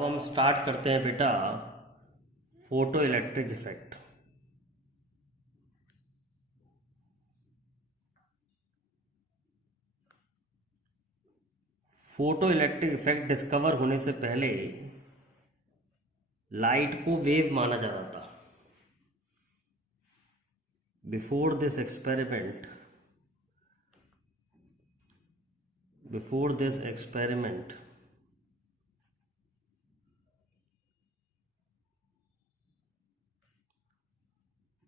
अब हम स्टार्ट करते हैं बेटा photo electric effect. Photo electric effect discover होने से पहले लाइट को वेव माना जाता था। Before this experiment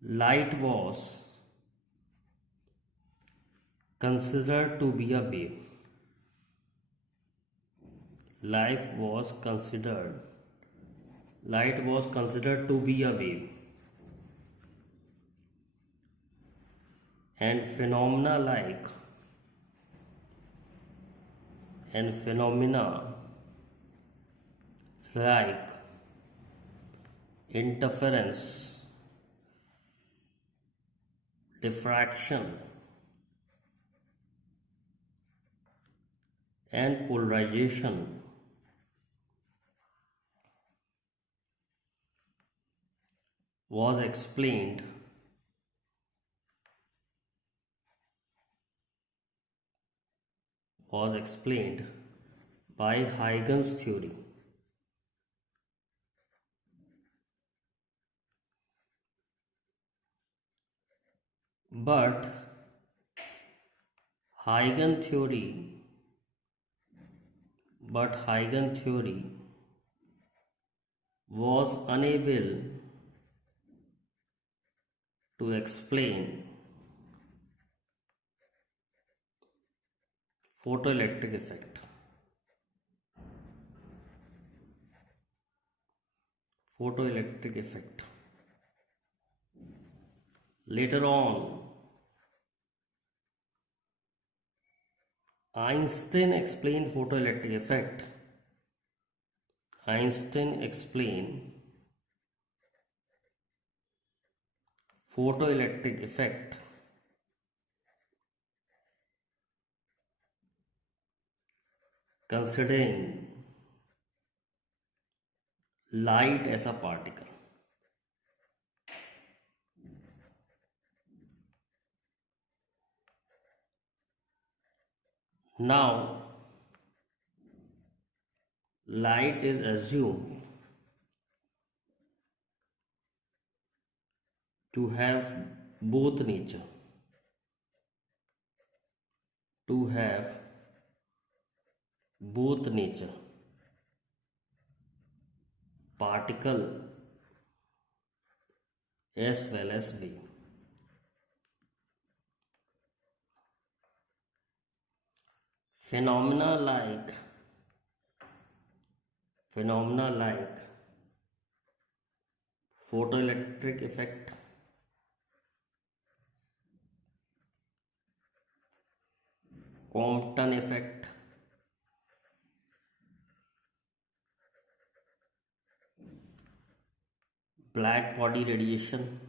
light was considered to be a wave. Light was considered to be a wave, and phenomena like interference, diffraction, and polarization was explained by Huygens theory. But Huygens theory was unable to explain photoelectric effect. Later on, Einstein explained photoelectric effect. Considering light as a particle. Now, light is assumed to have both nature, particle as well as wave. Phenomena like photoelectric effect, Compton effect, black body radiation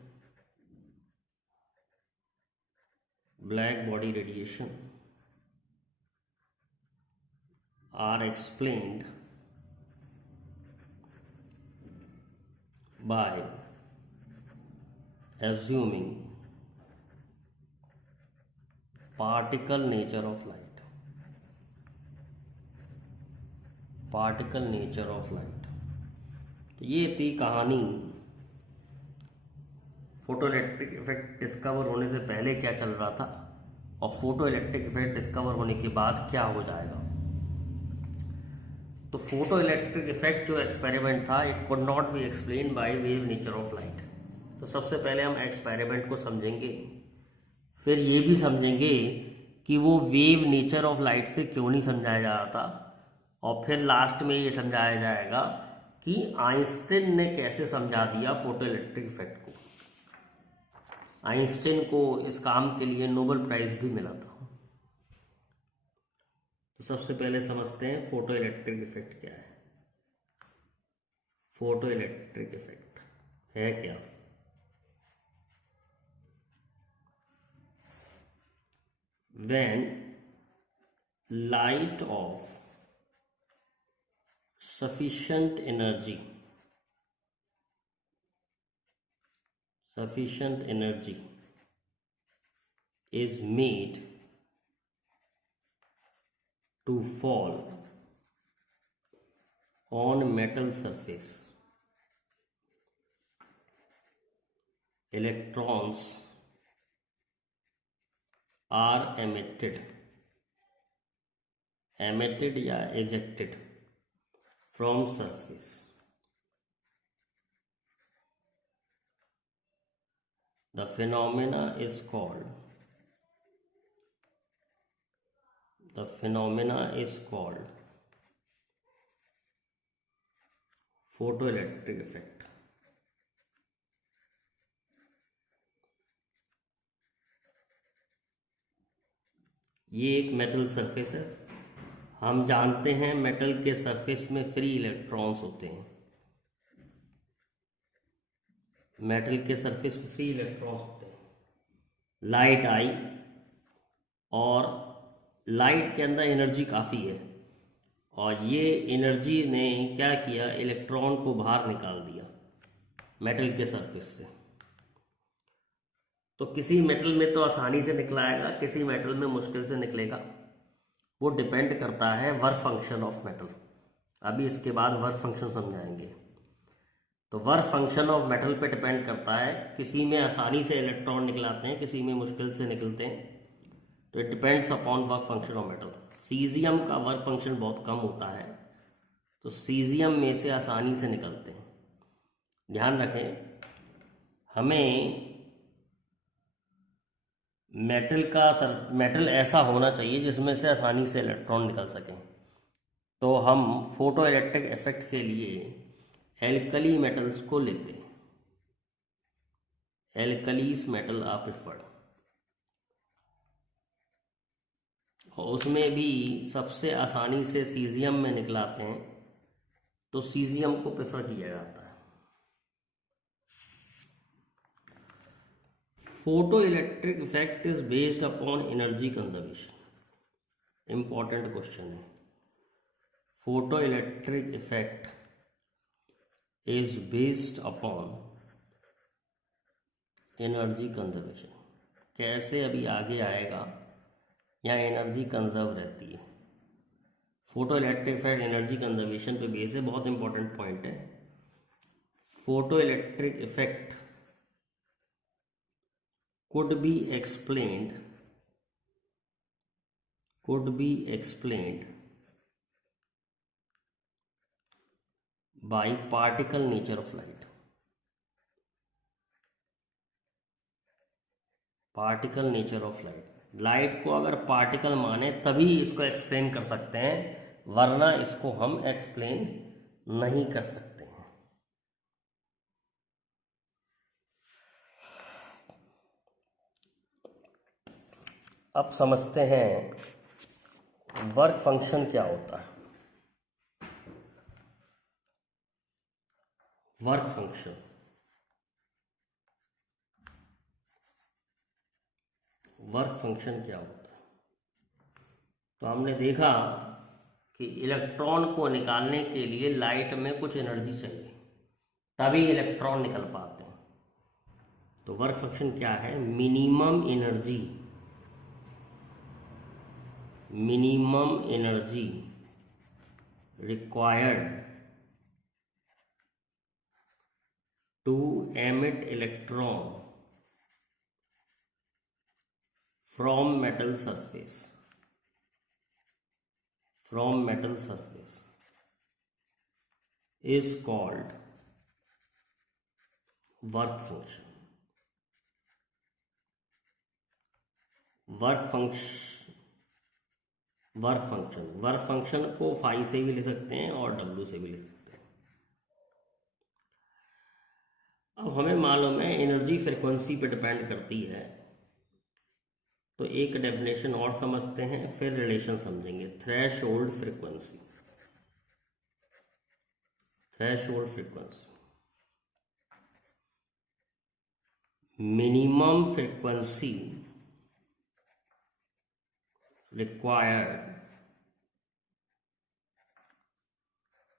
are explained by assuming particle nature of light. तो ये थी कहानी photo electric effect discover होने से पहले क्या चल रहा था और फोटो इलेक्ट्रिक इफेक्ट डिस्कवर होने के बाद क्या हो जाएगा। तो फोटो इलेक्ट्रिक इफेक्ट जो एक्सपेरिमेंट था it could not be explain by wave nature of light. तो सबसे पहले हम एक्सपेरिमेंट को समझेंगे, फिर ये भी समझेंगे कि वो वेव नेचर ऑफ लाइट से क्यों नहीं समझाया जा रहा था, और फिर लास्ट में ये समझाया जाएगा कि आइंस्टीन ने कैसे समझा दिया फोटो इलेक्ट्रिक इफेक्ट को। आइंस्टीन को इस काम के लिए नोबेल प्राइज भी मिला था। तो सबसे पहले समझते हैं फोटो इलेक्ट्रिक इफेक्ट क्या है। फोटो इलेक्ट्रिक इफेक्ट है क्या? When light of sufficient energy is made to fall on metal surface, electrons are emitted या ejected from surface. The phenomena is called photoelectric effect. ये एक मेटल सरफेस है। हम जानते हैं मेटल के सरफेस में फ्री इलेक्ट्रॉन्स होते हैं। मेटल के सरफेस पे फ्री इलेक्ट्रॉन्स होते हैं। लाइट आई और लाइट के अंदर एनर्जी काफ़ी है और ये एनर्जी ने क्या किया, इलेक्ट्रॉन को बाहर निकाल दिया मेटल के सरफेस से। तो किसी मेटल में तो आसानी से निकलाएगा, किसी मेटल में मुश्किल से निकलेगा। वो डिपेंड करता है वर्क फंक्शन ऑफ मेटल। अभी इसके बाद वर्क फंक्शन समझाएंगे। तो वर्क फंक्शन ऑफ मेटल पे डिपेंड करता है। किसी में आसानी से इलेक्ट्रॉन निकलाते हैं, किसी में मुश्किल से निकलते हैं। तो it depends upon work function of metal. Caesium का वर्क फंक्शन बहुत कम होता है, तो सीजियम में से आसानी से निकलते हैं। ध्यान रखें, हमें मेटल ऐसा होना चाहिए जिसमें से आसानी से इलेक्ट्रॉन निकल सकें। तो हम फोटो इलेक्ट्रिक इफेक्ट के लिए एल्कली मेटल्स को लेते हैं। एल्कलीस मेटल आर प्रेफर्ड। और उसमें भी सबसे आसानी से सीजियम में निकलाते हैं, तो सीजियम को प्रेफर किया जाता है। Photo electric effect is based upon energy conservation. Important question है। Photo electric effect is based upon energy conservation. कैसे, अभी आगे आएगा। यहाँ एनर्जी कंजर्व रहती है। Photo electric effect energy conservation पे बेस है। बहुत इंपॉर्टेंट पॉइंट है। Photo electric effect could be explained by particle nature of light. Particle nature of light. Light को अगर पार्टिकल माने तभी इसको एक्सप्लेन कर सकते हैं, वरना इसको हम एक्सप्लेन नहीं कर सकते हैं। अब समझते हैं वर्क फंक्शन क्या होता है। वर्क फंक्शन क्या होता है। तो हमने देखा कि इलेक्ट्रॉन को निकालने के लिए लाइट में कुछ एनर्जी चाहिए, तभी इलेक्ट्रॉन निकल पाते हैं। तो वर्क फंक्शन क्या है? Minimum energy required to emit electron from metal surface is called work function. Work function को फाई से भी ले सकते हैं और डब्ल्यू से भी ले सकते हैं। अब हमें मालूम है एनर्जी फ्रिक्वेंसी पे डिपेंड करती है, तो एक डेफिनेशन और समझते हैं, फिर रिलेशन समझेंगे। Threshold frequency. Minimum frequency required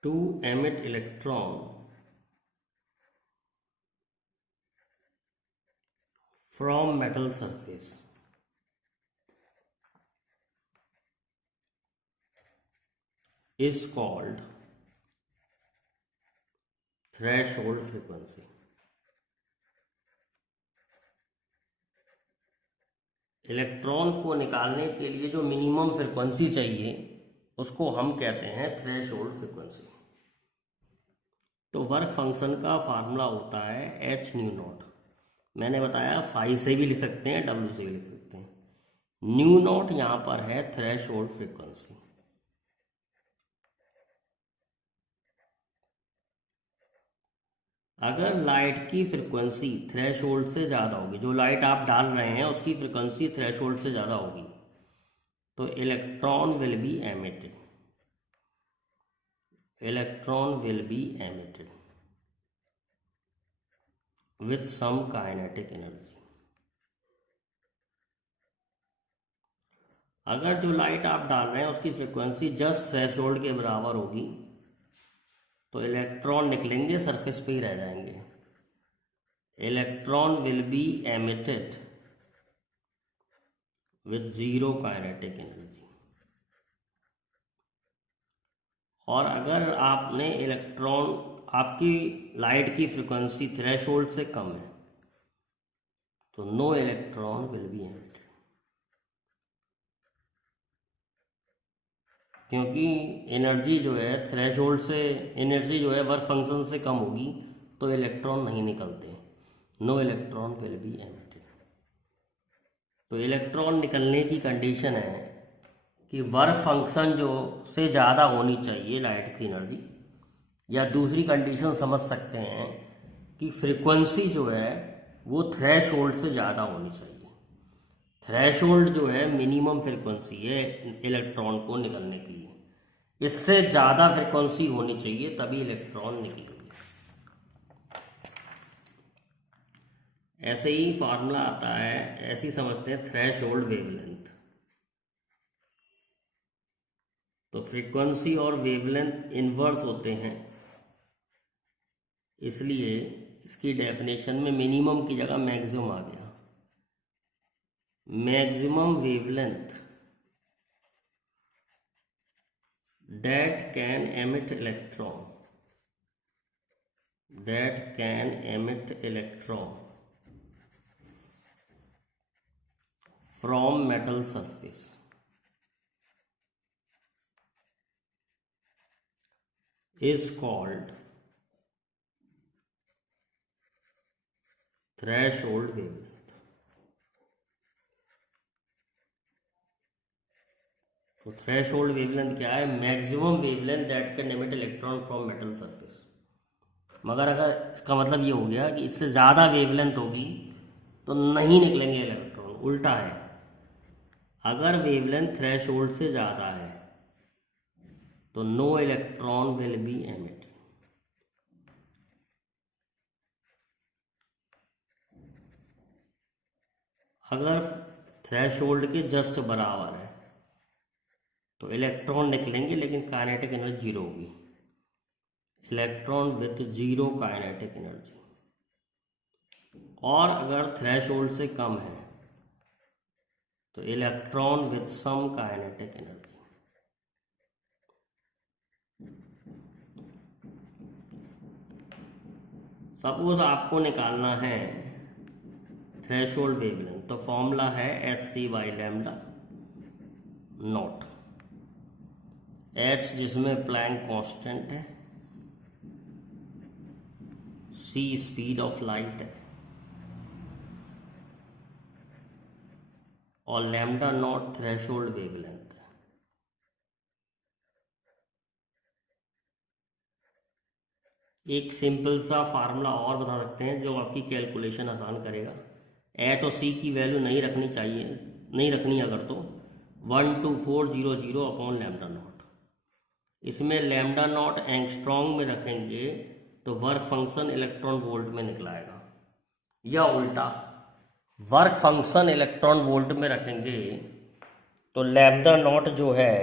to emit electron from metal surface is called threshold frequency. Electron को निकालने के लिए जो मिनिमम फ्रिक्वेंसी चाहिए उसको हम कहते हैं थ्रेशोल्ड फ्रिक्वेंसी। तो वर्क फंक्शन का फार्मूला होता है एच न्यू नॉट। मैंने बताया फाई से भी लिख सकते हैं, डब्ल्यू से भी लिख सकते हैं। न्यू नॉट यहाँ पर है थ्रेशोल्ड फ्रिक्वेंसी। अगर लाइट की फ्रिक्वेंसी थ्रेशोल्ड से ज़्यादा होगी, जो लाइट आप डाल रहे हैं उसकी फ्रिक्वेंसी थ्रेशोल्ड से ज़्यादा होगी, तो electron will be emitted. Electron will be emitted with some kinetic energy. अगर जो लाइट आप डाल रहे हैं उसकी फ्रिक्वेंसी जस्ट थ्रेशोल्ड के बराबर होगी तो इलेक्ट्रॉन निकलेंगे, सरफेस पे ही रह जाएंगे। Electron will be emitted with zero kinetic energy. और अगर आपने इलेक्ट्रॉन, आपकी लाइट की फ्रिक्वेंसी थ्रेशोल्ड से कम है तो no electron will be emitted, क्योंकि एनर्जी जो है थ्रेशोल्ड से, एनर्जी जो है वर्क फंक्शन से कम होगी तो इलेक्ट्रॉन नहीं निकलते। No electron will be emitted. तो इलेक्ट्रॉन निकलने की कंडीशन है कि वर्क फंक्शन जो से ज़्यादा होनी चाहिए लाइट की एनर्जी, या दूसरी कंडीशन समझ सकते हैं कि फ्रीक्वेंसी जो है वो थ्रेशोल्ड से ज़्यादा होनी चाहिए। थ्रेशोल्ड जो है मिनिमम फ्रीक्वेंसी है इलेक्ट्रॉन को निकलने के लिए, इससे ज़्यादा फ्रीक्वेंसी होनी चाहिए तभी इलेक्ट्रॉन निकलेंगे। ऐसे ही फार्मूला आता है, ऐसे ही समझते हैं थ्रेशोल्ड वेवलेंथ। तो फ्रीक्वेंसी और वेवलेंथ इनवर्स होते हैं, इसलिए इसकी डेफिनेशन में मिनिमम की जगह मैक्सिमम आ गया। Maximum wavelength that can emit electron from metal surface is called threshold wavelength. तो थ्रेशोल्ड वेवलेंथ क्या है? Maximum wavelength that can emit electron from metal surface. मगर अगर इसका मतलब ये हो गया कि इससे ज़्यादा वेवलेंथ होगी तो नहीं निकलेंगे इलेक्ट्रॉन, उल्टा है। अगर वेवलेंथ थ्रेशोल्ड से ज़्यादा है तो no electron will be emitted. अगर थ्रेशोल्ड के जस्ट बराबर है तो इलेक्ट्रॉन निकलेंगे लेकिन काइनेटिक एनर्जी जीरो होगी। Electron with zero kinetic energy. और अगर थ्रेशोल्ड से कम है तो electron with some kinetic energy. Suppose आपको निकालना है थ्रेशोल्ड वेवलेंथ, तो फॉर्मूला है hc/λ नॉट। h जिसमें प्लैंक कांस्टेंट है, c स्पीड ऑफ लाइट है, और लैम्डा नॉट थ्रेशोल्ड वेवलेंथ है। एक सिंपल सा फार्मूला और बता सकते हैं जो आपकी कैलकुलेशन आसान करेगा। h और c की वैल्यू नहीं रखनी चाहिए, नहीं रखनी अगर तो 12400 अपॉन लैम्डा नॉट। इसमें लैम्डा नॉट एंगस्ट्रॉन्ग में रखेंगे तो वर्क फंक्शन इलेक्ट्रॉन वोल्ट में निकलाएगा, या उल्टा वर्क फंक्शन इलेक्ट्रॉन वोल्ट में रखेंगे तो लैम्डा नॉट जो है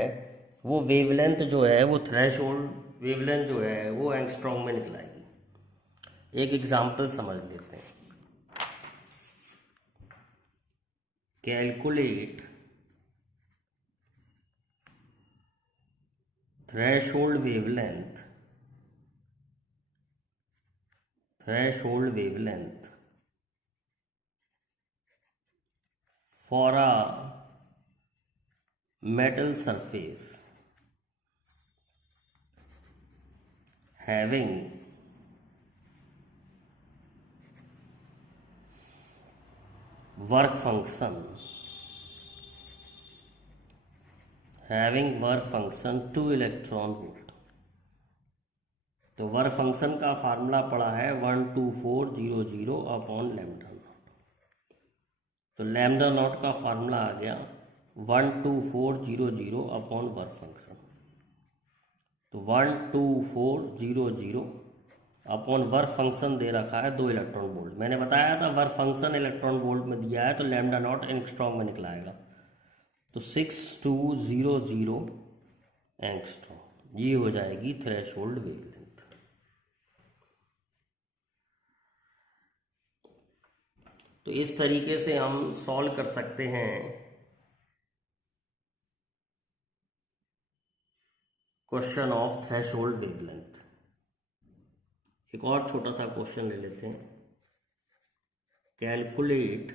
वो वेवलेंथ जो है वो थ्रेशोल्ड वेवलेंथ जो है वो एंगस्ट्रॉम में निकलाएगी। एक एग्जांपल समझ लेते हैं। Calculate threshold wavelength for a metal surface having work function 2 electron volt. तो वर्क फंक्शन का फार्मूला पड़ा है 12400 अपॉन लैम्डा नॉट। तो लैम्डा नॉट का फार्मूला आ गया 12400 अपॉन वर्क फंक्शन। तो 12400 अपॉन वर्क फंक्शन दे रखा है 2 इलेक्ट्रॉन वोल्ट। मैंने बताया था वर्क फंक्शन इलेक्ट्रॉन वोल्ट में दिया है तो लैम्डा नॉट एंगस्ट्रॉम में निकलाएगा। तो 6200 एंगस्ट्रॉम ये हो जाएगी थ्रेशोल्ड वेवलेंथ। तो इस तरीके से हम सॉल्व कर सकते हैं क्वेश्चन ऑफ थ्रेशोल्ड वेवलेंथ। एक और छोटा सा क्वेश्चन ले लेते हैं। Calculate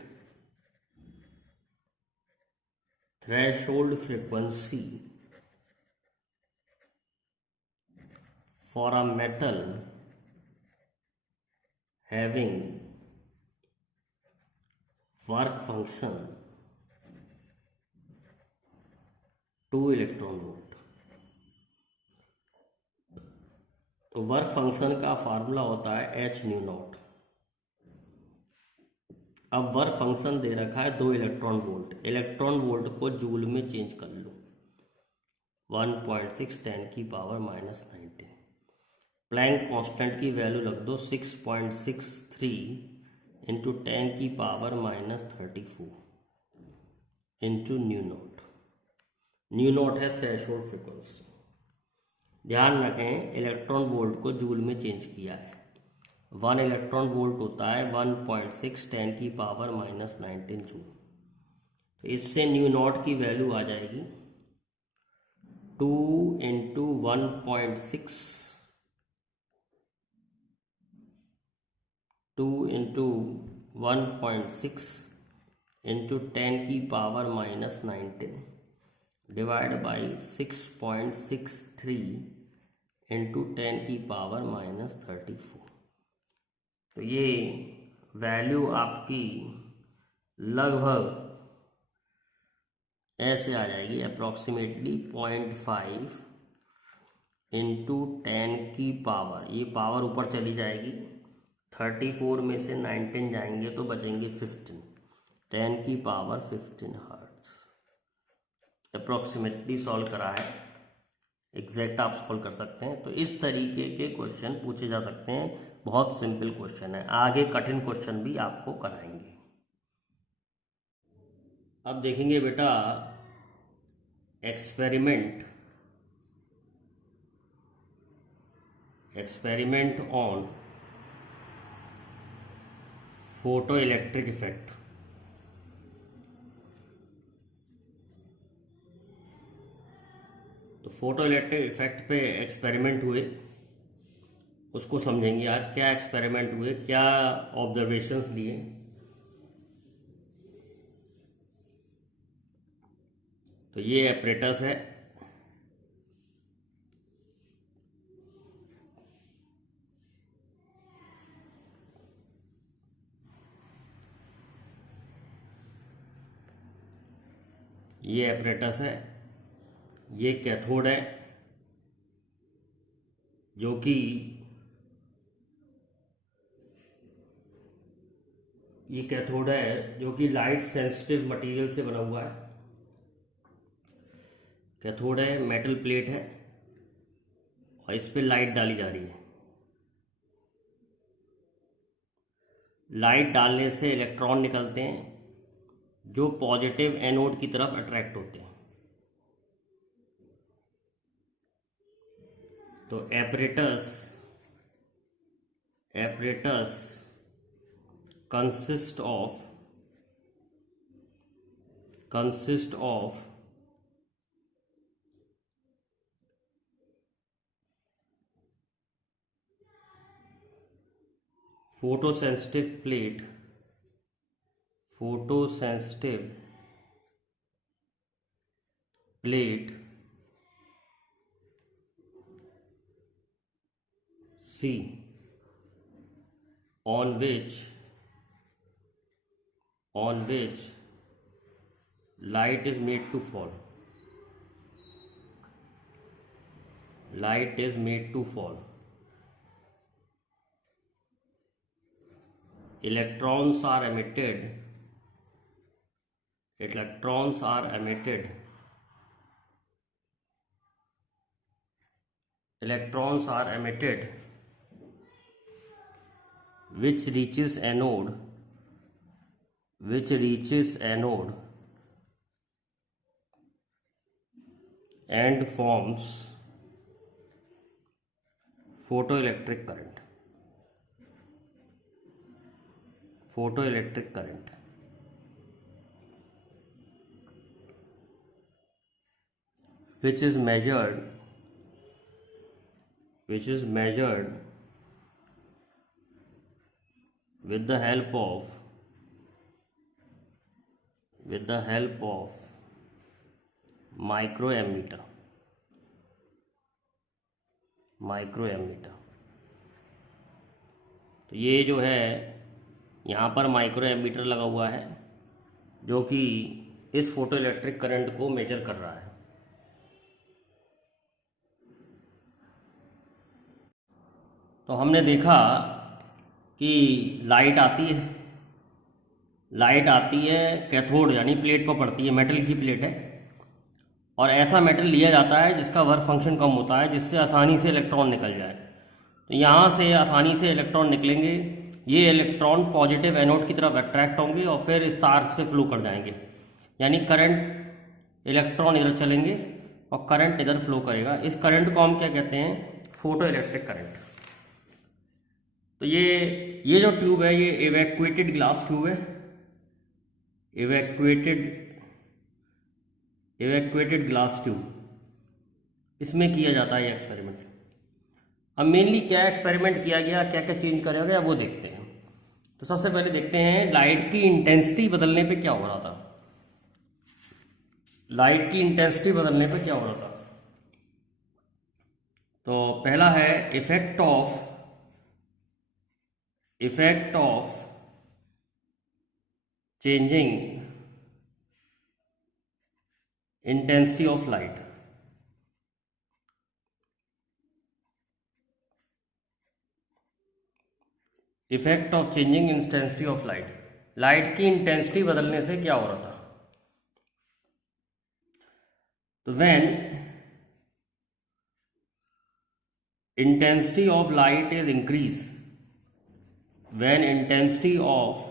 threshold frequency for a metal having work function 2 electron volt. तो वर्क फंक्शन का फार्मूला होता है एच न्यू नॉट। अब वर्क फंक्शन दे रखा है 2 इलेक्ट्रॉन वोल्ट। इलेक्ट्रॉन वोल्ट को जूल में चेंज कर लो 1.6 10 की पावर -19। प्लैंक कांस्टेंट की वैल्यू रख दो 6.63 इंटू 10 की power -34 into new not. New not है थ्रेशोल्ड फ्रीक्वेंसी। ध्यान रखें इलेक्ट्रॉन वोल्ट को जूल में चेंज किया है। 1 इलेक्ट्रॉन वोल्ट होता है 1.6 10 की पावर -19 जूल। तो इससे न्यू नॉट की वैल्यू आ जाएगी 2 इंटू 1.6 2 इंटू 1.6 इंटू 10 की पावर -19 डिवाइड बाई 6.63 इंटू 10 की पावर -34। तो ये वैल्यू आपकी लगभग ऐसे आ जाएगी अप्रॉक्सीमेटली 0.5 इंटू 10 की पावर। ये पावर ऊपर चली जाएगी 34 में से 19 जाएंगे तो बचेंगे 15। 10 की पावर 15 हर्ट्ज अप्रॉक्सीमेटली सॉल्व करा है। एग्जैक्ट आप सॉल्व कर सकते हैं। तो इस तरीके के क्वेश्चन पूछे जा सकते हैं। बहुत सिंपल क्वेश्चन है। आगे कठिन क्वेश्चन भी आपको कराएंगे। अब देखेंगे बेटा experiment on photo electric effect. तो फोटो इलेक्ट्रिक इफेक्ट पे एक्सपेरिमेंट हुए, उसको समझेंगे आज। क्या एक्सपेरिमेंट हुए, क्या ऑब्जर्वेशंस लिए। तो ये एपरेटस है। ये एपरेटस है। ये कैथोड है जो कि लाइट सेंसिटिव मटेरियल से बना हुआ है। कैथोड है, मेटल प्लेट है और इस पे लाइट डाली जा रही है। लाइट डालने से इलेक्ट्रॉन निकलते हैं जो पॉजिटिव एनोड की तरफ अट्रैक्ट होते हैं। तो apparatus consist of photosensitive plate C, on which light is made to fall. Electrons are emitted which reaches anode and forms photoelectric current. Which is measured with the help of microammeter. तो ये जो है यहाँ पर माइक्रोएमीटर लगा हुआ है जो कि इस फोटो इलेक्ट्रिक करंट को मेजर कर रहा है। तो हमने देखा कि लाइट आती है कैथोड यानी प्लेट पर पड़ती है, मेटल की प्लेट है, और ऐसा मेटल लिया जाता है जिसका वर्क फंक्शन कम होता है, जिससे आसानी से इलेक्ट्रॉन निकल जाए। तो यहाँ से आसानी से इलेक्ट्रॉन निकलेंगे, ये इलेक्ट्रॉन पॉजिटिव एनोड की तरफ अट्रैक्ट होंगे और फिर इस तार से फ्लो कर जाएंगे, यानी करंट, इलेक्ट्रॉन इधर चलेंगे और करंट इधर फ्लो करेगा। इस करंट को हम क्या कहते हैं? Photo electric current. तो ये जो ट्यूब है ये इवैक्यूएटेड ग्लास ट्यूब है, इवैक्यूएटेड ग्लास ट्यूब। इसमें किया जाता है ये एक्सपेरिमेंट। अब मेनली क्या एक्सपेरिमेंट किया गया, क्या क्या चेंज करा गया वो देखते हैं। तो सबसे पहले देखते हैं लाइट की इंटेंसिटी बदलने पे क्या हो रहा था। तो पहला है effect of changing intensity of light. Effect of changing intensity of light, light की इंटेंसिटी बदलने से क्या हो रहा था। तो when intensity of light is increase, when intensity of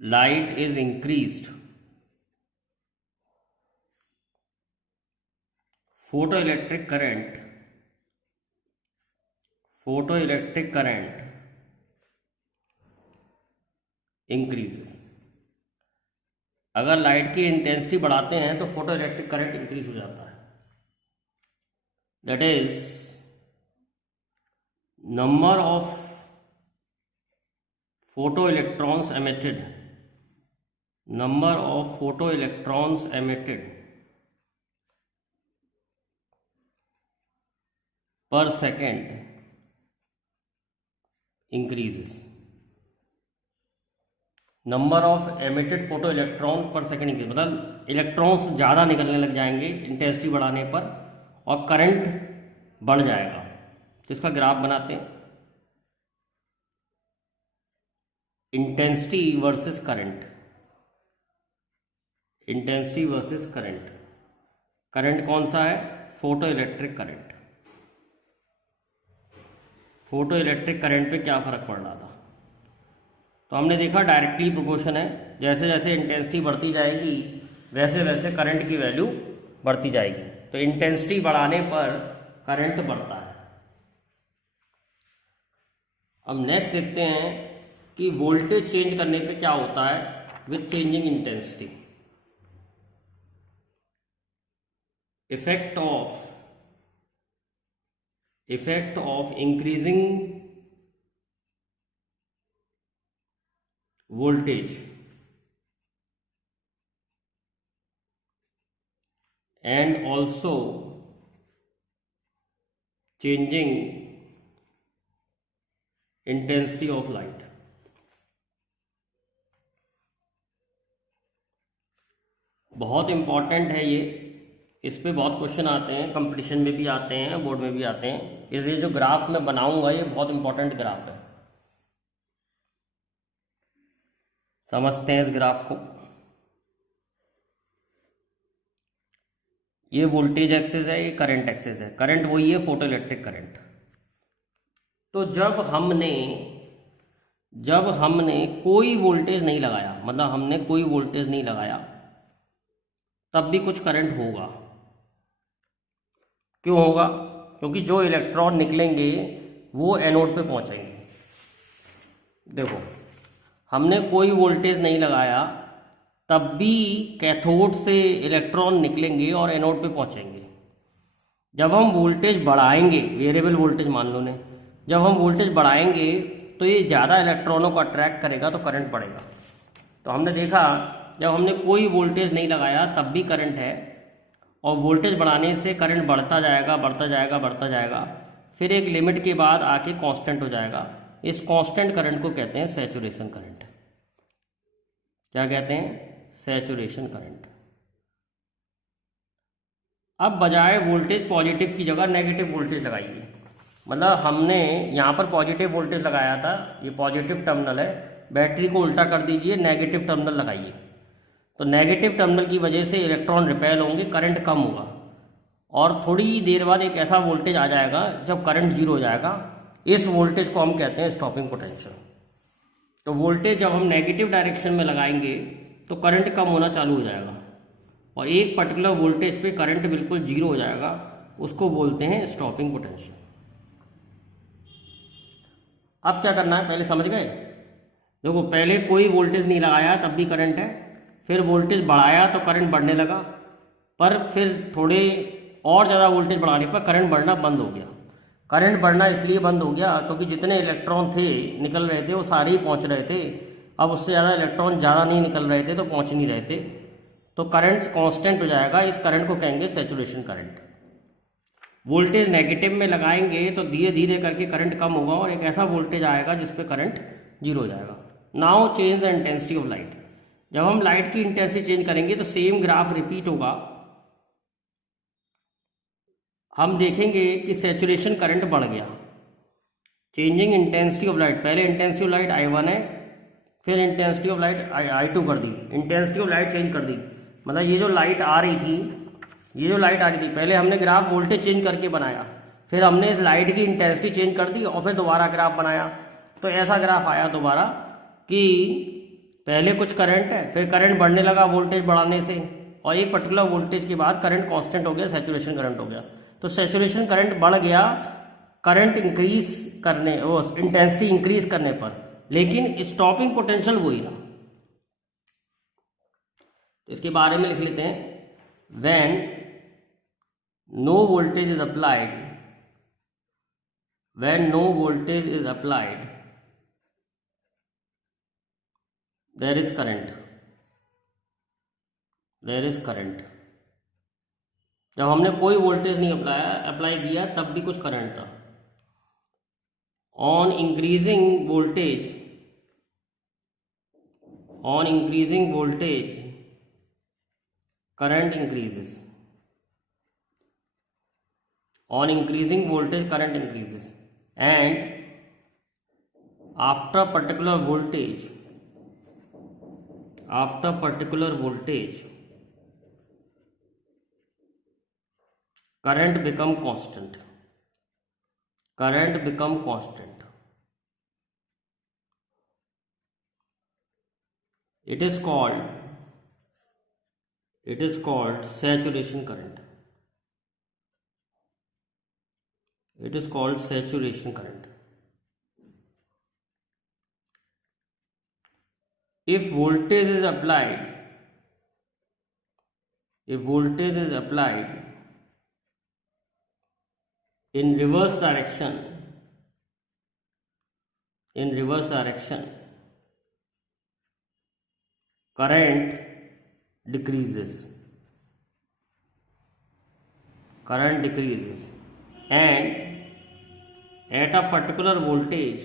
light is increased, photoelectric current increases। अगर लाइट की इंटेंसिटी बढ़ाते हैं तो फोटो इलेक्ट्रिक करंट इंक्रीज हो जाता है। That is number of photoelectrons emitted per second increases। Number of emitted photo electron पर second increase, मतलब इलेक्ट्रॉन्स ज़्यादा निकलने लग जाएंगे इंटेंसिटी बढ़ाने पर और करंट बढ़ जाएगा। तो इसका ग्राफ बनाते हैं, इंटेंसिटी वर्सेस करंट। करंट कौन सा है? Photo electric current. Photo electric current पे क्या फ़र्क पड़ रहा था? तो हमने देखा डायरेक्टली प्रोपोर्शन है, जैसे जैसे इंटेंसिटी बढ़ती जाएगी वैसे वैसे करंट की वैल्यू बढ़ती जाएगी। तो इंटेंसिटी बढ़ाने पर करंट बढ़ता है। अब नेक्स्ट देखते हैं कि वोल्टेज चेंज करने पे क्या होता है with changing intensity. Effect of increasing voltage and also changing intensity of light। बहुत इम्पॉर्टेंट है ये, इस पे बहुत क्वेश्चन आते हैं, कंपटीशन में भी आते हैं, बोर्ड में भी आते हैं। इसलिए जो ग्राफ मैं बनाऊंगा ये बहुत इंपॉर्टेंट ग्राफ है, समझते हैं इस ग्राफ को। ये वोल्टेज एक्सिस है, ये करंट एक्सिस है। करंट वही है, फोटो इलेक्ट्रिक करंट। तो जब हमने कोई वोल्टेज नहीं लगाया, मतलब हमने कोई वोल्टेज नहीं लगाया, तब भी कुछ करंट होगा। क्यों होगा? क्योंकि जो इलेक्ट्रॉन निकलेंगे वो एनोड पे पहुंचेंगे। देखो, हमने कोई वोल्टेज नहीं लगाया, तब भी कैथोड से इलेक्ट्रॉन निकलेंगे और एनोड पे पहुंचेंगे। जब हम वोल्टेज बढ़ाएंगे, वेरिएबल वोल्टेज मान लो ने, जब हम वोल्टेज बढ़ाएंगे तो ये ज़्यादा इलेक्ट्रॉनों को अट्रैक्ट करेगा, तो करंट बढ़ेगा। तो हमने देखा, जब हमने कोई वोल्टेज नहीं लगाया तब भी करंट है, और वोल्टेज बढ़ाने से करंट बढ़ता जाएगा, बढ़ता जाएगा, बढ़ता जाएगा, फिर एक लिमिट के बाद आके कांस्टेंट हो जाएगा। इस कांस्टेंट करंट को कहते हैं सैचुरेशन करंट। क्या कहते हैं? Saturation current. अब बजाय वोल्टेज पॉजिटिव की जगह नेगेटिव वोल्टेज लगाइए। मतलब हमने यहाँ पर पॉजिटिव वोल्टेज लगाया था, ये पॉजिटिव टर्मिनल है, बैटरी को उल्टा कर दीजिए, नेगेटिव टर्मिनल लगाइए। तो नेगेटिव टर्मिनल की वजह से इलेक्ट्रॉन रिपेल होंगे, करंट कम होगा, और थोड़ी देर बाद एक ऐसा वोल्टेज आ जाएगा जब करंट जीरो हो जाएगा। इस वोल्टेज को हम कहते हैं स्टॉपिंग पोटेंशियल। तो वोल्टेज जब हम नेगेटिव डायरेक्शन में लगाएंगे तो करंट कम होना चालू हो जाएगा, और एक पर्टिकुलर वोल्टेज पे करंट बिल्कुल जीरो हो जाएगा, उसको बोलते हैं स्टॉपिंग पोटेंशियल। अब क्या करना है, पहले समझ गए? देखो, पहले कोई वोल्टेज नहीं लगाया तब भी करंट है, फिर वोल्टेज बढ़ाया तो करंट बढ़ने लगा, पर फिर थोड़े और ज़्यादा वोल्टेज बढ़ाने पर करंट बढ़ना बंद हो गया। करंट बढ़ना इसलिए बंद हो गया क्योंकि जितने इलेक्ट्रॉन थे निकल रहे थे वो सारे ही पहुंच रहे थे। अब उससे ज़्यादा इलेक्ट्रॉन ज़्यादा नहीं निकल रहे थे, तो पहुंच नहीं रहे थे, तो करंट कांस्टेंट हो जाएगा। इस करंट को कहेंगे सैचुरेशन करंट। वोल्टेज नेगेटिव में लगाएंगे तो धीरे धीरे करके करंट कम होगा, और एक ऐसा वोल्टेज आएगा जिस पे करंट जीरो हो जाएगा। Now change the intensity of light. जब हम लाइट की इंटेंसिटी चेंज करेंगे तो सेम ग्राफ रिपीट होगा। हम देखेंगे कि सैचुरेशन करंट बढ़ गया। चेंजिंग इंटेंसिटी ऑफ लाइट, पहले इंटेंसिटी ऑफ लाइट I1 है, फिर इंटेंसिटी ऑफ लाइट I2 कर दी, इंटेंसिटी ऑफ लाइट चेंज कर दी। मतलब ये जो लाइट आ रही थी, पहले हमने ग्राफ वोल्टेज चेंज करके बनाया, फिर हमने इस लाइट की इंटेंसिटी चेंज कर दी, और फिर दोबारा ग्राफ बनाया। तो ऐसा ग्राफ आया दोबारा कि पहले कुछ करंट है, फिर करंट बढ़ने लगा वोल्टेज बढ़ाने से, और एक पर्टिकुलर वोल्टेज के बाद करंट कांस्टेंट हो गया, सैचुरेशन करंट हो गया। तो सैचुरेशन करंट बढ़ गया करंट इंक्रीज करने, वो इंटेंसिटी इंक्रीज करने पर, लेकिन स्टॉपिंग पोटेंशियल वही रहा। तो इसके बारे में लिख लेते हैं। When no voltage is applied, when no voltage is applied, there is current, there is current. जब हमने कोई वोल्टेज नहीं अप्लाई किया तब भी कुछ करंट था। On increasing voltage, current increases. On increasing voltage, current increases, and after particular voltage, current become constant. It is called saturation current. It is called saturation current. If voltage is applied, in reverse direction, current decreases, and at a particular voltage,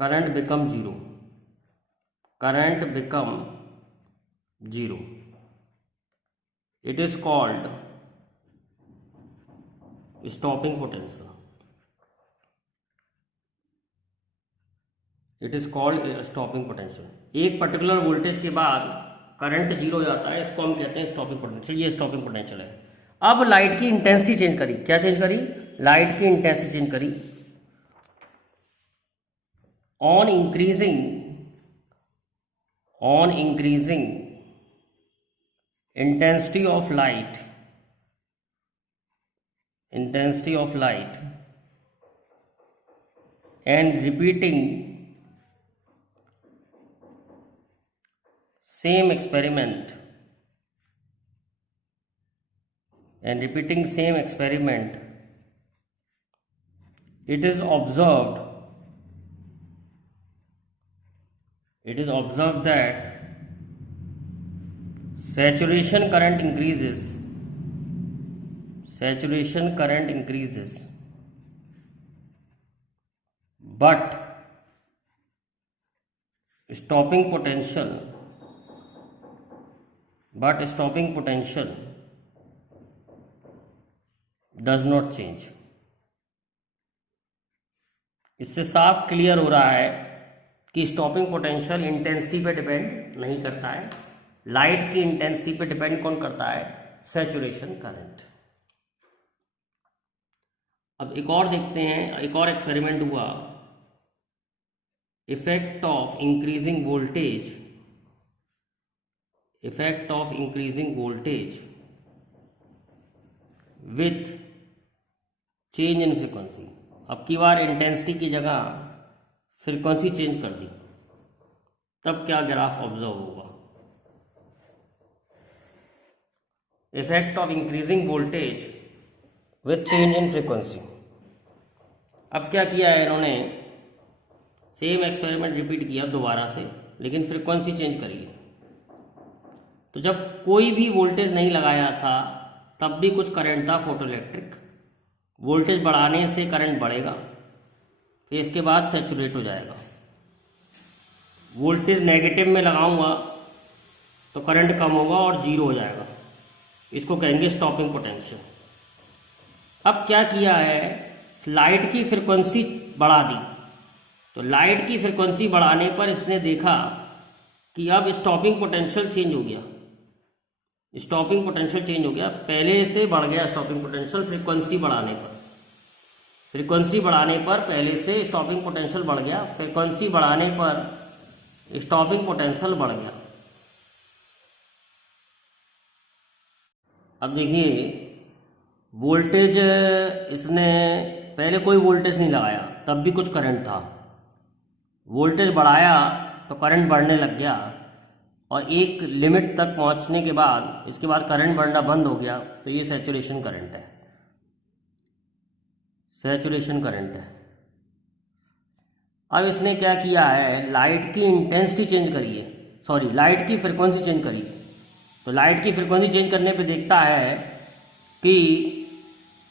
current become zero. It is called stopping potential. एक particular voltage के बाद current zero हो जाता है, इसको हम कहते हैं स्टॉपिंग पोटेंशियल। ये स्टॉपिंग पोटेंशियल है। अब लाइट की इंटेंसिटी चेंज करी। क्या चेंज करी? लाइट की इंटेंसिटी चेंज करी। On increasing intensity of light and repeating same experiment, it is observed that saturation current increases, but stopping potential does not change. इससे साफ क्लियर हो रहा है कि स्टॉपिंग पोटेंशियल इंटेंसिटी पे डिपेंड नहीं करता है। लाइट की इंटेंसिटी पे डिपेंड कौन करता है? Saturation current. अब एक और देखते हैं, एक और एक्सपेरिमेंट हुआ। Effect of increasing voltage with change in frequency. अब की बार इंटेंसिटी की जगह फ्रीक्वेंसी चेंज कर दी, तब क्या ग्राफ ऑब्जर्व होगा? Effect of increasing voltage with change in frequency. अब क्या किया है इन्होंने? सेम एक्सपेरिमेंट रिपीट किया दोबारा से, लेकिन फ्रीक्वेंसी चेंज करी है। तो जब कोई भी वोल्टेज नहीं लगाया था तब भी कुछ करंट था फोटोइलेक्ट्रिक। वोल्टेज बढ़ाने से करंट बढ़ेगा, फिर इसके बाद सैचुरेट हो जाएगा। वोल्टेज नेगेटिव में लगाऊंगा तो करंट कम होगा और जीरो हो जाएगा। इसको कहेंगे स्टॉपिंग पोटेंशियल। अब क्या किया है? लाइट की फ्रीक्वेंसी बढ़ा दी। तो लाइट की फ्रीक्वेंसी बढ़ाने पर इसने देखा कि अब स्टॉपिंग पोटेंशियल चेंज हो गया। पहले से बढ़ गया स्टॉपिंग पोटेंशियल फ्रीक्वेंसी बढ़ाने पर पहले से स्टॉपिंग पोटेंशियल बढ़ गया। फ्रीक्वेंसी बढ़ाने पर स्टॉपिंग पोटेंशियल बढ़ गया। अब देखिए, वोल्टेज इसने पहले कोई वोल्टेज नहीं लगाया, तब भी कुछ करंट था। वोल्टेज बढ़ाया तो करंट बढ़ने लग गया, और एक लिमिट तक पहुंचने के बाद इसके बाद करंट बढ़ना बंद हो गया। तो ये सैचुरेशन करंट है। अब इसने क्या किया है? लाइट की इंटेंसिटी चेंज करी है, लाइट की फ्रीक्वेंसी चेंज करी। तो लाइट की फ्रीक्वेंसी चेंज करने पे देखता है कि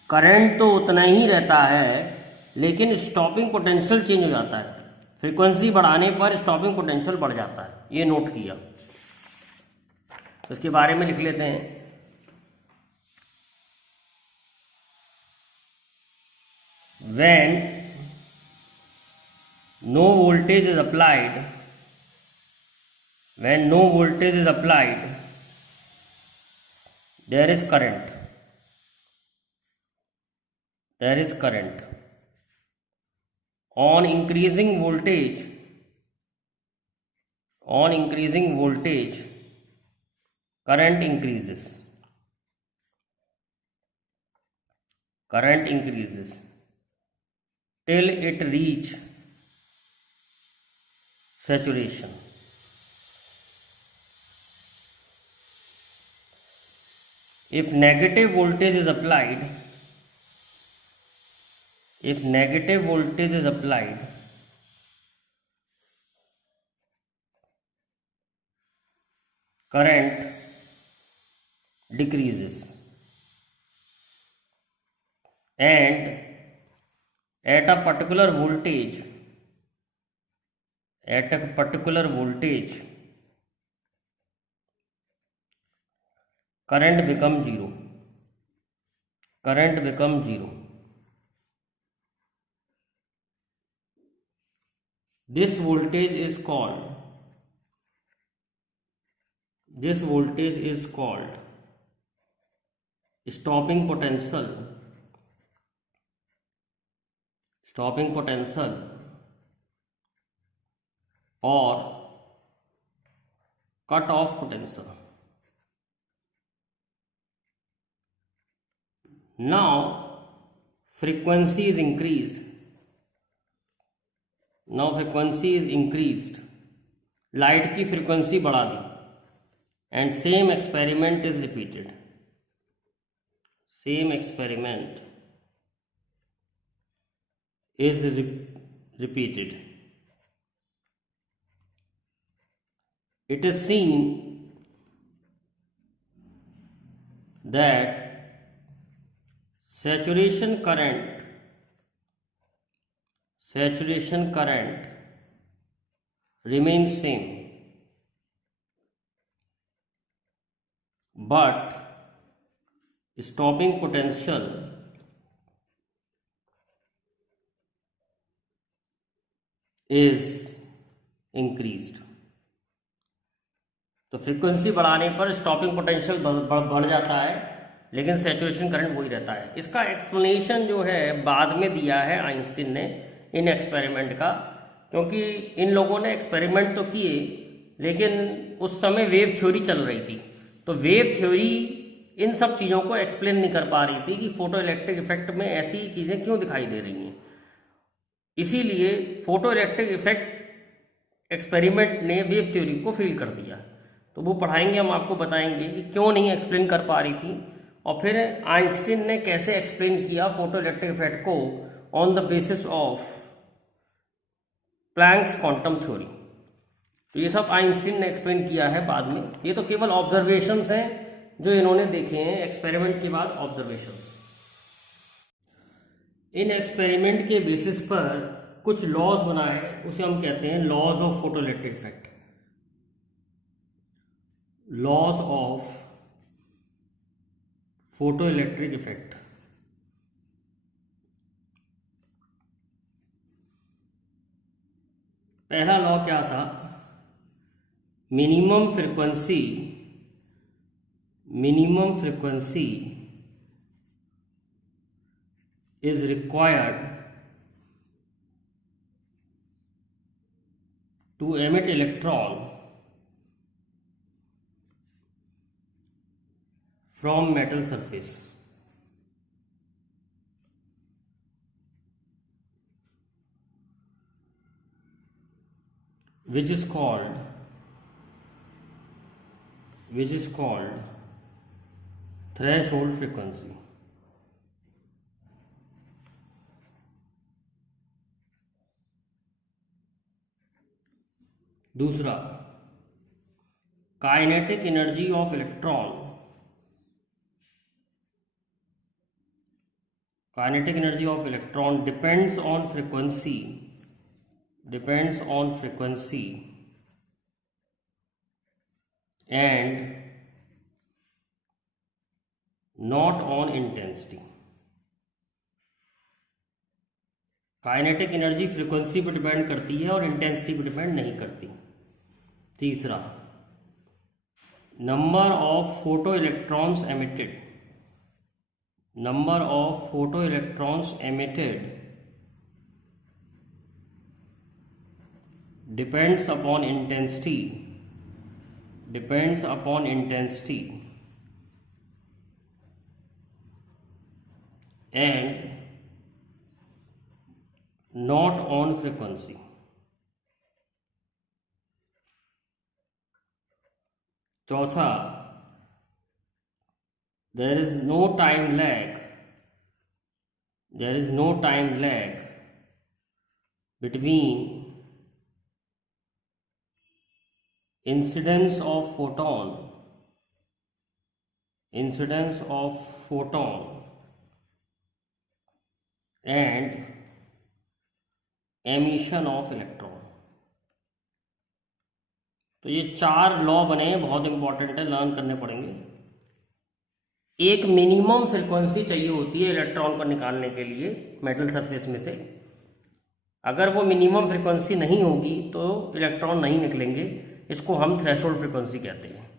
करंट तो उतना ही रहता है, लेकिन स्टॉपिंग पोटेंशियल चेंज हो जाता है। फ्रीक्वेंसी बढ़ाने पर स्टॉपिंग पोटेंशियल बढ़ जाता है। ये नोट किया। उसके बारे में लिख लेते हैं। When no voltage is applied, there is current. On increasing voltage, On increasing voltage, current increases. Current increases till it reach saturation. If negative voltage is applied, current decreases, and at a particular voltage, current becomes zero. This voltage is called stopping potential or cut off potential. Now frequency is increased. Light की frequency बढ़ा दी, and same experiment is repeated. It is seen that saturation current remains same, but stopping potential is increased. तो frequency बढ़ाने पर stopping potential बढ़ जाता है, लेकिन saturation current वही रहता है। इसका एक्सप्लेनेशन जो है बाद में दिया है आइंस्टीन ने इन एक्सपेरिमेंट का, क्योंकि इन लोगों ने एक्सपेरिमेंट तो किए लेकिन उस समय वेव थ्योरी चल रही थी, तो वेव थ्योरी इन सब चीज़ों को एक्सप्लेन नहीं कर पा रही थी कि फोटो इलेक्ट्रिक इफेक्ट में ऐसी चीज़ें क्यों दिखाई दे रही हैं। इसीलिए फोटो इलेक्ट्रिक इफेक्ट एक्सपेरिमेंट ने वेव थ्योरी को फेल कर दिया। तो वो पढ़ाएंगे, हम आपको बताएंगे कि क्यों नहीं एक्सप्लेन कर पा रही थी, और फिर आइंस्टीन ने कैसे एक्सप्लेन किया फोटो इलेक्ट्रिक इफेक्ट को on the basis of Planck's quantum theory. तो ये सब आइंस्टीन ने एक्सप्लेन किया है बाद में। ये तो केवल ऑब्जर्वेशंस हैं जो इन्होंने देखे हैं, एक्सपेरिमेंट के बाद ऑब्जर्वेशंस। इन एक्सपेरिमेंट के बेसिस पर कुछ लॉज बनाए, उसे हम कहते हैं laws of photo electric effect. Laws of photo electric effect. पहला लॉ क्या था? Minimum frequency is required to emit electron from metal surface. Which is called threshold frequency. दूसरा, kinetic energy of electron. Kinetic energy of electron depends on frequency and not on intensity. Kinetic energy frequency पर depend करती है और intensity पर depend नहीं करती। तीसरा, number of photo electrons depends upon intensity, and not on frequency. चौथा, there is no time lag between incidence of photon and emission of electron. तो ये 4 लॉ बने हैं, बहुत इंपॉर्टेंट है, लर्न करने पड़ेंगे। एक मिनिमम फ्रीक्वेंसी चाहिए होती है इलेक्ट्रॉन को निकालने के लिए मेटल सरफेस में से। अगर वो मिनिमम फ्रीक्वेंसी नहीं होगी तो इलेक्ट्रॉन नहीं निकलेंगे। इसको हम थ्रेशोल्ड फ्रीक्वेंसी कहते हैं।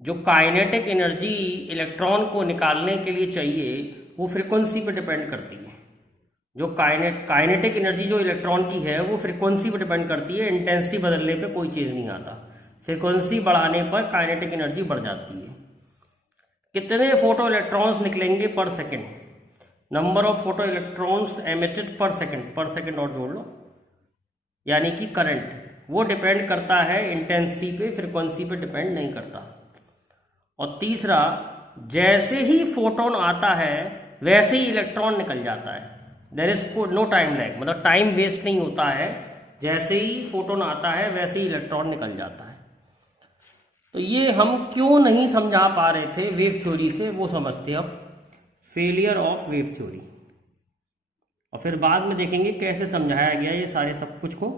जो काइनेटिक एनर्जी इलेक्ट्रॉन को निकालने के लिए चाहिए वो फ्रीक्वेंसी पर डिपेंड करती है। जो काइनेटिक एनर्जी जो इलेक्ट्रॉन की है वो फ्रीक्वेंसी पर डिपेंड करती है। इंटेंसिटी बदलने पे कोई चीज़ नहीं आता। फ्रीक्वेंसी बढ़ाने पर काइनेटिक एनर्जी बढ़ जाती है। कितने फोटो इलेक्ट्रॉन्स निकलेंगे पर second? Number of photo electrons emitted पर सेकंड और जोड़ लो, यानी कि करंट। वो डिपेंड करता है इंटेंसिटी पे, फ्रीक्वेंसी पे डिपेंड नहीं करता। और तीसरा, जैसे ही फोटोन आता है वैसे ही इलेक्ट्रॉन निकल जाता है। There is no time lag, मतलब टाइम वेस्ट नहीं होता है। जैसे ही फोटोन आता है वैसे ही इलेक्ट्रॉन निकल जाता है। तो ये हम क्यों नहीं समझा पा रहे थे वेव थ्योरी से, वो समझते हैं अब। फेलियर ऑफ वेव थ्योरी, और फिर बाद में देखेंगे कैसे समझाया गया ये सारे सब कुछ को।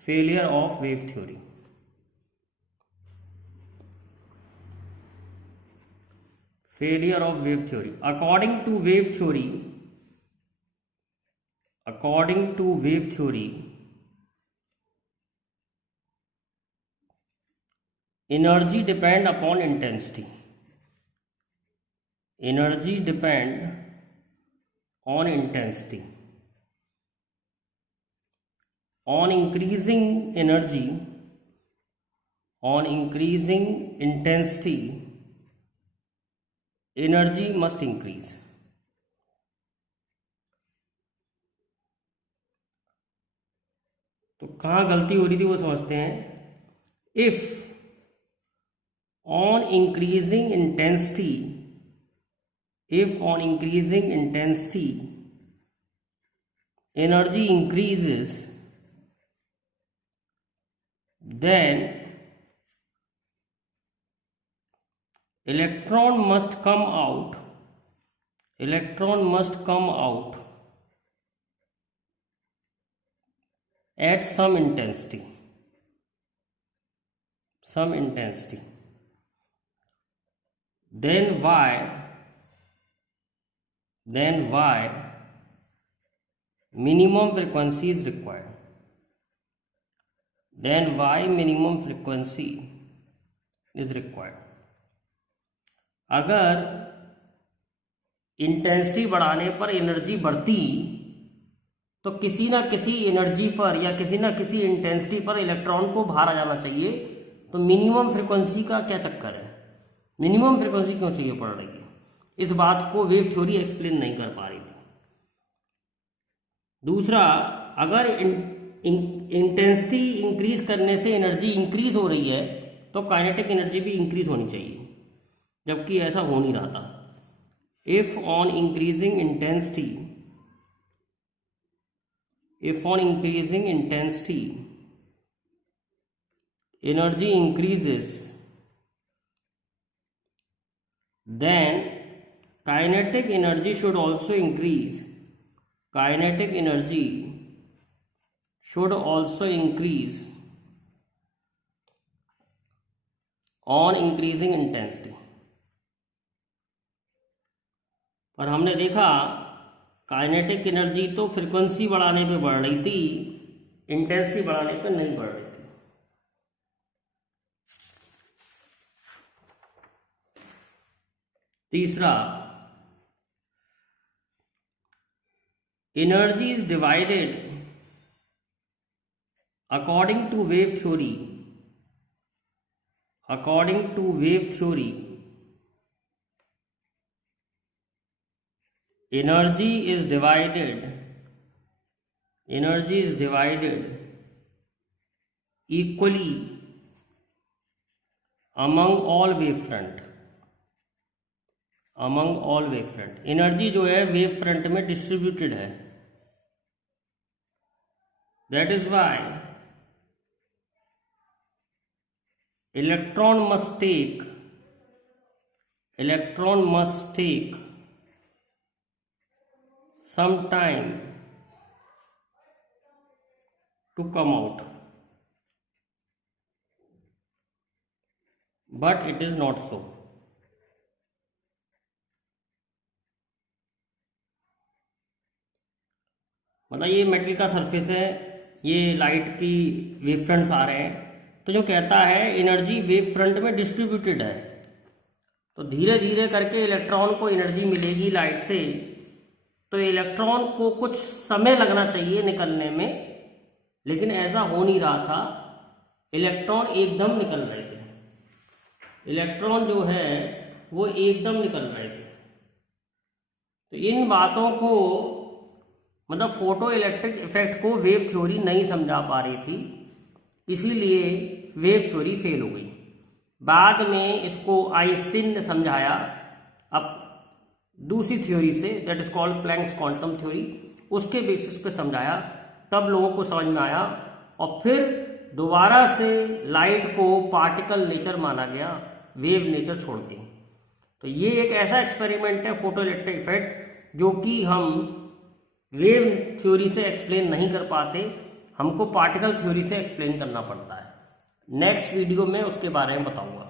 Failure of wave theory. Failure of wave theory. According to wave theory, energy depend upon intensity. Energy depend on intensity. On increasing intensity, energy must increase. तो कहाँ गलती हो रही थी वो समझते हैं। If on increasing intensity, energy increases, then electron must come out at some intensity. Then why minimum frequency is required? अगर इंटेंसिटी बढ़ाने पर एनर्जी बढ़ती तो किसी ना किसी एनर्जी पर या किसी ना किसी इंटेंसिटी पर इलेक्ट्रॉन को बाहर आ जाना चाहिए। तो मिनिमम फ्रीक्वेंसी का क्या चक्कर है? मिनिमम फ्रीक्वेंसी क्यों चाहिए पड़ रही है? इस बात को वेव थ्योरी एक्सप्लेन नहीं कर पा रही थी। दूसरा, अगर इंटेंसिटी इंक्रीज करने से एनर्जी इंक्रीज हो रही है तो काइनेटिक एनर्जी भी इंक्रीज होनी चाहिए, जबकि ऐसा हो नहीं रहा था। If on increasing intensity energy increases, then kinetic energy should also increase. On increasing intensity. पर हमने देखा काइनेटिक एनर्जी तो फ्रीक्वेंसी बढ़ाने पे बढ़ रही थी, इंटेंसिटी बढ़ाने पे नहीं बढ़ रही थी। तीसरा, energy is divided According to wave theory, energy is divided equally among all wavefront. Energy जो है वेव फ्रंट में डिस्ट्रीब्यूटेड है. That is why electron must take some time to come out, but it is not so. मतलब ये metal का surface है, ये light की वेव फ्रंट्स आ रहे हैं, तो जो कहता है एनर्जी वेव फ्रंट में डिस्ट्रीब्यूटेड है, तो धीरे धीरे करके इलेक्ट्रॉन को एनर्जी मिलेगी लाइट से, तो इलेक्ट्रॉन को कुछ समय लगना चाहिए निकलने में, लेकिन ऐसा हो नहीं रहा था. इलेक्ट्रॉन एकदम निकल रहे थे, इलेक्ट्रॉन जो है वो एकदम निकल रहे थे. तो इन बातों को मतलब फोटो इलेक्ट्रिक इफेक्ट को वेव थ्योरी नहीं समझा पा रही थी, इसीलिए वेव थ्योरी फेल हो गई. बाद में इसको आइंस्टीन ने समझाया, अब दूसरी थ्योरी से, that is called Planck's quantum theory, उसके बेसिस पे समझाया, तब लोगों को समझ में आया, और फिर दोबारा से लाइट को पार्टिकल नेचर माना गया, वेव नेचर छोड़ के. तो ये एक ऐसा एक्सपेरिमेंट है फोटो इलेक्ट्रिक इफेक्ट जो कि हम वेव थ्योरी से एक्सप्लेन नहीं कर पाते, हमको पार्टिकल थ्योरी से एक्सप्लेन करना पड़ता है. नेक्स्ट वीडियो में उसके बारे में बताऊंगा.